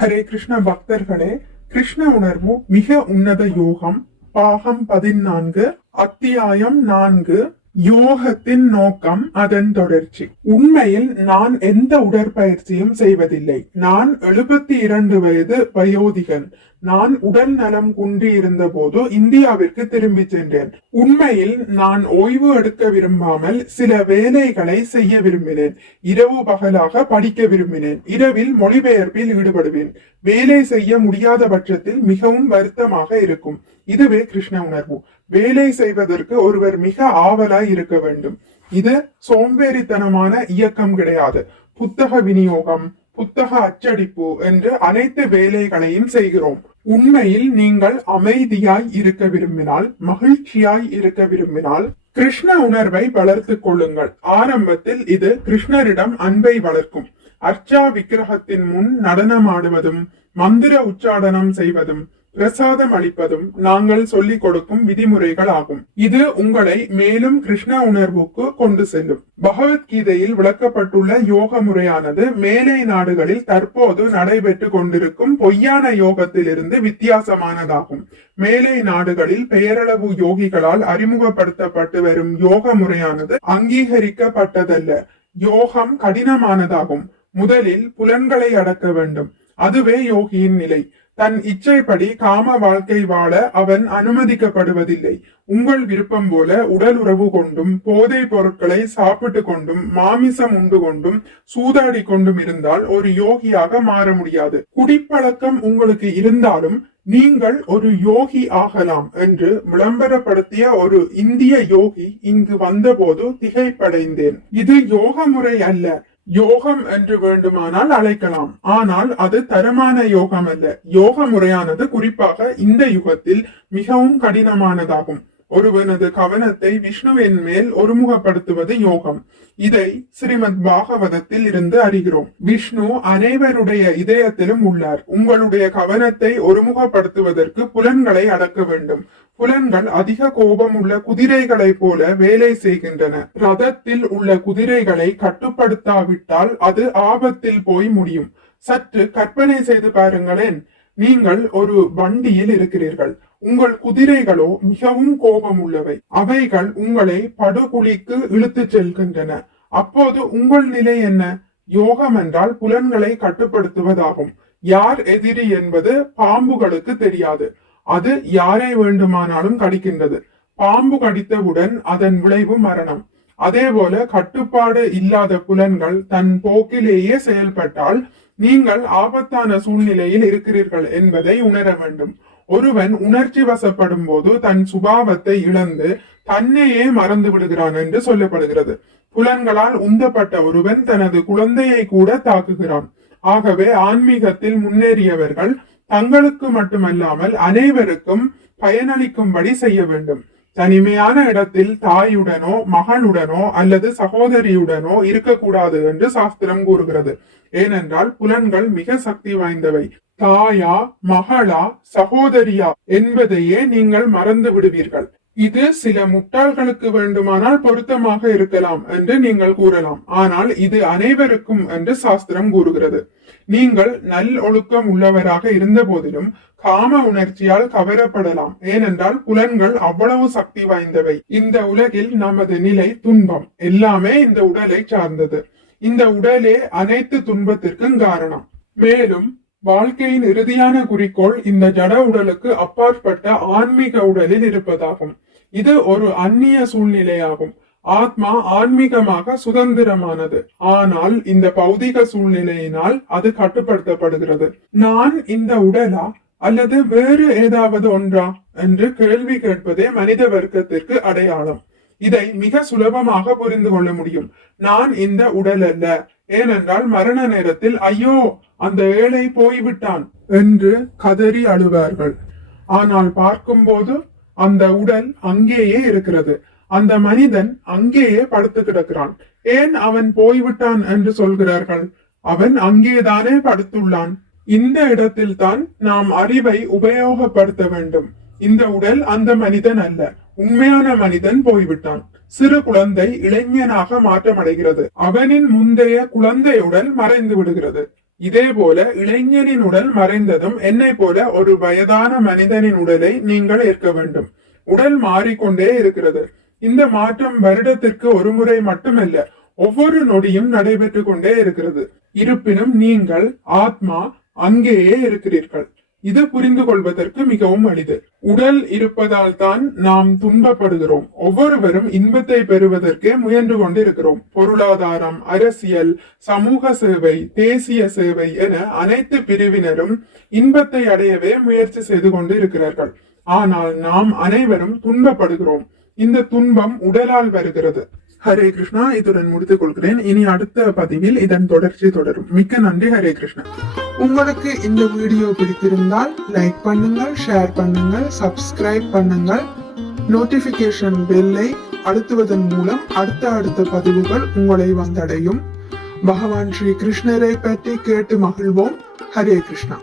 ஹரே கிருஷ்ண பக்தர்களே, கிருஷ்ண உணர்வு மிக உன்னத யோகம். பாகம் 14, அத்தியாயம் 4. யோகத்தின் நோக்கம், அதன் தொடர்ச்சி. உண்மையில் நான் எந்த உடற்பயிற்சியும் செய்வதில்லை. நான் 72 வயது வயோதிகன். நான் உடல் நலம் குன்றி இருந்த போது இந்தியாவிற்கு திரும்பி சென்றேன். உண்மையில் நான் ஓய்வு எடுக்க விரும்பாமல் சில வேலைகளை செய்ய விரும்பினேன். இரவு பகலாக படிக்க விரும்பினேன். இரவில் மொழிபெயர்ப்பில் ஈடுபடுவேன். வேலை செய்ய முடியாத பட்சத்தில் மிகவும் வருத்தமாக இருக்கும். இதுவே கிருஷ்ண உணர்வு. வேலை செய்வதற்கு ஒருவர் மிக ஆவலாய் இருக்க வேண்டும். இது சோம்பேறித்தனமான இயக்கம் கிடையாது. புத்தக விநியோகம், புத்தக அச்சடிப்பு என்று அனைத்து வேலைகளையும் செய்கிறோம். உண்மையில் நீங்கள் அமைதியாய் இருக்க விரும்பினால், மகிழ்ச்சியாய் இருக்க விரும்பினால் கிருஷ்ண உணர்வை வளர்த்துக் கொள்ளுங்கள். ஆரம்பத்தில் இது கிருஷ்ணரிடம் அன்பை வளர்க்கும். அர்ச்சா விக்கிரகத்தின் முன் நடனமாடுவதும், மந்திர உச்சாடனம் செய்வதும், பிரசாதம் அளிப்பதும் நாங்கள் சொல்லிக் கொடுக்கும் விதிமுறைகள் ஆகும். இது உங்களை மேலும் கிருஷ்ண உணர்வுக்கு கொண்டு செல்லும். பகவத்கீதையில் விளக்கப்பட்டுள்ள யோக முறையானது மேலை நாடுகளில் தற்போது நடைபெற்று கொண்டிருக்கும் பொய்யான யோகத்திலிருந்து வித்தியாசமானதாகும். மேலை நாடுகளில் பெயரளவு யோகிகளால் அறிமுகப்படுத்தப்பட்டு வரும் யோக முறையானது அங்கீகரிக்கப்பட்டதல்ல. யோகம் கடினமானதாகும். முதலில் புலன்களை அடக்க வேண்டும். அதுவே யோகியின் நிலை. தன் இச்சைப்படி காம வாழ்க்கை வாழ அவன் அனுமதிக்கப்படுவதில்லை. உங்கள் விருப்பம் போல உடல் உறவு கொண்டும், போதை பொருட்களை சாப்பிட்டு கொண்டும், மாமிசம் உண்டு கொண்டும், சூதாடி கொண்டும் இருந்தால் ஒரு யோகியாக மாற முடியாது. குடிப்பழக்கம் உங்களுக்கு இருந்தாலும் நீங்கள் ஒரு யோகி ஆகலாம் என்று விளம்பரப்படுத்திய ஒரு இந்திய யோகி இங்கு வந்தபோது திகைப்படைந்தேன். இது யோக முறை அல்ல. யோகம் என்று வேண்டுமானால் அழைக்கலாம், ஆனால் அது தரமான யோகம் அல்ல. யோக முறையானது குறிப்பாக இந்த யுகத்தில் மிகவும் கடினமானதாகும். ஒருவனது கவனத்தை விஷ்ணுவின் மேல் ஒருமுகப்படுத்துவது யோகம். இதை ஸ்ரீமத் பாகவதத்தில் இருந்து அறிகிறோம். விஷ்ணு அனைவருடைய இதயத்திலும் உள்ளார். உங்களுடைய கவனத்தை ஒருமுகப்படுத்துவதற்கு புலன்களை அடக்க வேண்டும். புலன்கள் அதிக கோபம் உள்ள குதிரைகளை போல வேலை செய்கின்றன. ரதத்தில் உள்ள குதிரைகளை கட்டுப்படுத்தாவிட்டால் அது ஆபத்தில் போய் முடியும். சற்று கற்பனை செய்து பாருங்களேன். நீங்கள் ஒரு வண்டியில் இருக்கிறீர்கள். உங்கள் குதிரைகளோ மிகவும் கோபம் உள்ளவை. அவைகள் உங்களை படுகுழிக்கு இழுத்து செல்கின்றன. அப்போது உங்கள் நிலை என்ன? யோகம் என்றால் புலன்களை கட்டுப்படுத்துவதாகும். யார் எதிரி என்பது பாம்புகளுக்கு தெரியாது. அது யாரை வேண்டுமானாலும் கடிக்கின்றது. பாம்பு கடித்தவுடன் அதன் விளைவு மரணம். அதே போல கட்டுப்பாடு இல்லாத புலன்கள் தன் போக்கிலேயே செயல்பட்டால் நீங்கள் ஆபத்தான சூழ்நிலையில் இருக்கிறீர்கள் என்பதை உணர வேண்டும். ஒருவன் உணர்ச்சி வசப்படும் போது தன் சுபாவத்தை இழந்து தன்னையே மறந்து விடுகிறான் என்று சொல்லப்படுகிறது. புலன்களால் உந்தப்பட்ட ஒருவன் தனது குழந்தையை கூட தாக்குகிறான். ஆகவே ஆன்மீகத்தில் முன்னேறியவர்கள் தங்களுக்கு மட்டுமல்லாமல் அனைவருக்கும் பயனளிக்கும்படி செய்ய வேண்டும். தனிமையான இடத்தில் தாயுடனோ மகளுடனோ அல்லது சகோதரியுடனோ இருக்கக்கூடாது என்று சாஸ்திரம் கூறுகிறது. ஏனென்றால் புலன்கள் மிக சக்தி வாய்ந்தவை. தாயா, மகளா, சகோதரியா என்பதையே நீங்கள் மறந்து விடுவீர்கள். இது சில முட்டாள்களுக்கு வேண்டுமானால் பொருத்தமாக இருக்கலாம் என்று நீங்கள் கூறலாம். ஆனால் இது அனைவருக்கும் என்று சாஸ்திரம் கூறுகிறது. நீங்கள் நல் ஒழுக்கம் உள்ளவராக இருந்த போதிலும் காம உணர்ச்சியால் கவரப்படலாம். ஏனென்றால் புலன்கள் அவ்வளவு சக்தி வாய்ந்தவை. இந்த உலகில் நமது நிலை துன்பம். எல்லாமே இந்த உடலை சார்ந்தது. இந்த உடலே அனைத்து துன்பத்திற்கும் காரணம். மேலும் வாழ்க்கையின் இறுதியான குறிக்கோள் இந்த ஜட உடலுக்கு அப்பாற்பட்ட ஆன்மீக உடலில் இருப்பதாகும். இது ஒரு அந்நிய சூழ்நிலையாகும். ஆத்மா ஆன்மீகமாக சுதந்திரமானது. ஆனால் இந்த பௌதிக சூழ்நிலையினால் அது கட்டுப்படுத்தப்படுகிறது. நான் இந்த உடலா அல்லது வேறு ஏதாவது ஒன்றா என்று கேள்வி கேட்பதே மனித வர்க்கத்திற்கு அடையாளம். இதை மிக சுலபமாக புரிந்து கொள்ள முடியும். நான் இந்த உடல் அல்ல. ஏனென்றால் மரண நேரத்தில் ஐயோ அந்த ஏழை போய்விட்டான் என்று கதறி அழுவார்கள். ஆனால் பார்க்கும்போது அந்த உடல் அங்கேயே இருக்கிறது. அந்த மனிதன் அங்கேயே படுத்து கிடக்கிறான். ஏன் அவன் போய்விட்டான் என்று சொல்கிறார்கள்? அவன் அங்கேதானே படுத்துள்ளான். இந்த இடத்தில் தான் நாம் அறிவை உபயோகப்படுத்த வேண்டும். இந்த உடல் அந்த மனிதன் அல்ல. உண்மையான மனிதன் போய்விட்டான். சிறு குழந்தை இளைஞனாக மாற்றமடைகிறது. அவனின் முந்தைய குழந்தையுடன் மறைந்து விடுகிறது. இதே போல இளைஞனின் உடல் மறைந்ததும் என்னை போல ஒரு வயதான மனிதனின் உடலை நீங்கள் ஏற்க வேண்டும். உடல் மாறிக்கொண்டே இருக்கிறது. இந்த மாற்றம் வருடத்திற்கு ஒரு முறை மட்டுமல்ல, ஒவ்வொரு நொடியும் நடைபெற்று கொண்டே இருக்கிறது. இருப்பினும் நீங்கள் ஆத்மா அங்கேயே இருக்கிறீர்கள். இது புரிந்து கொள்வதற்கு மிகவும் எளிது. உடல் இருப்பதால் தான் நாம் துன்பப்படுகிறோம். ஒவ்வொருவரும் இன்பத்தை பெறுவதற்கே முயன்று கொண்டிருக்கிறோம். பொருளாதாரம், அரசியல், சமூக சேவை, தேசிய சேவை என அனைத்து பிரிவினரும் இன்பத்தை அடையவே முயற்சி செய்து கொண்டு இருக்கிறார்கள். ஆனால் நாம் அனைவரும் துன்பப்படுகிறோம். இந்த துன்பம் உடலால் வருகிறது. ஹரே கிருஷ்ணா. இத்துடன் முடித்துக் கொள்கிறேன். இனி அடுத்த பதிவில் இதன் தொடர்ச்சி தொடரும். மிக்க நன்றி. ஹரே கிருஷ்ணா. உங்களுக்கு இந்த வீடியோ பிடித்திருந்தால் லைக் பண்ணுங்கள், ஷேர் பண்ணுங்கள், சப்ஸ்கிரைப் பண்ணுங்கள். நோட்டிபிகேஷன் பெல்லை அழுத்துவதன் மூலம் அடுத்த பதிவுகள் உங்களை வந்தடையும். பகவான் ஸ்ரீ கிருஷ்ணரை பற்றி கேட்டு மகிழ்வோம். ஹரே கிருஷ்ணா.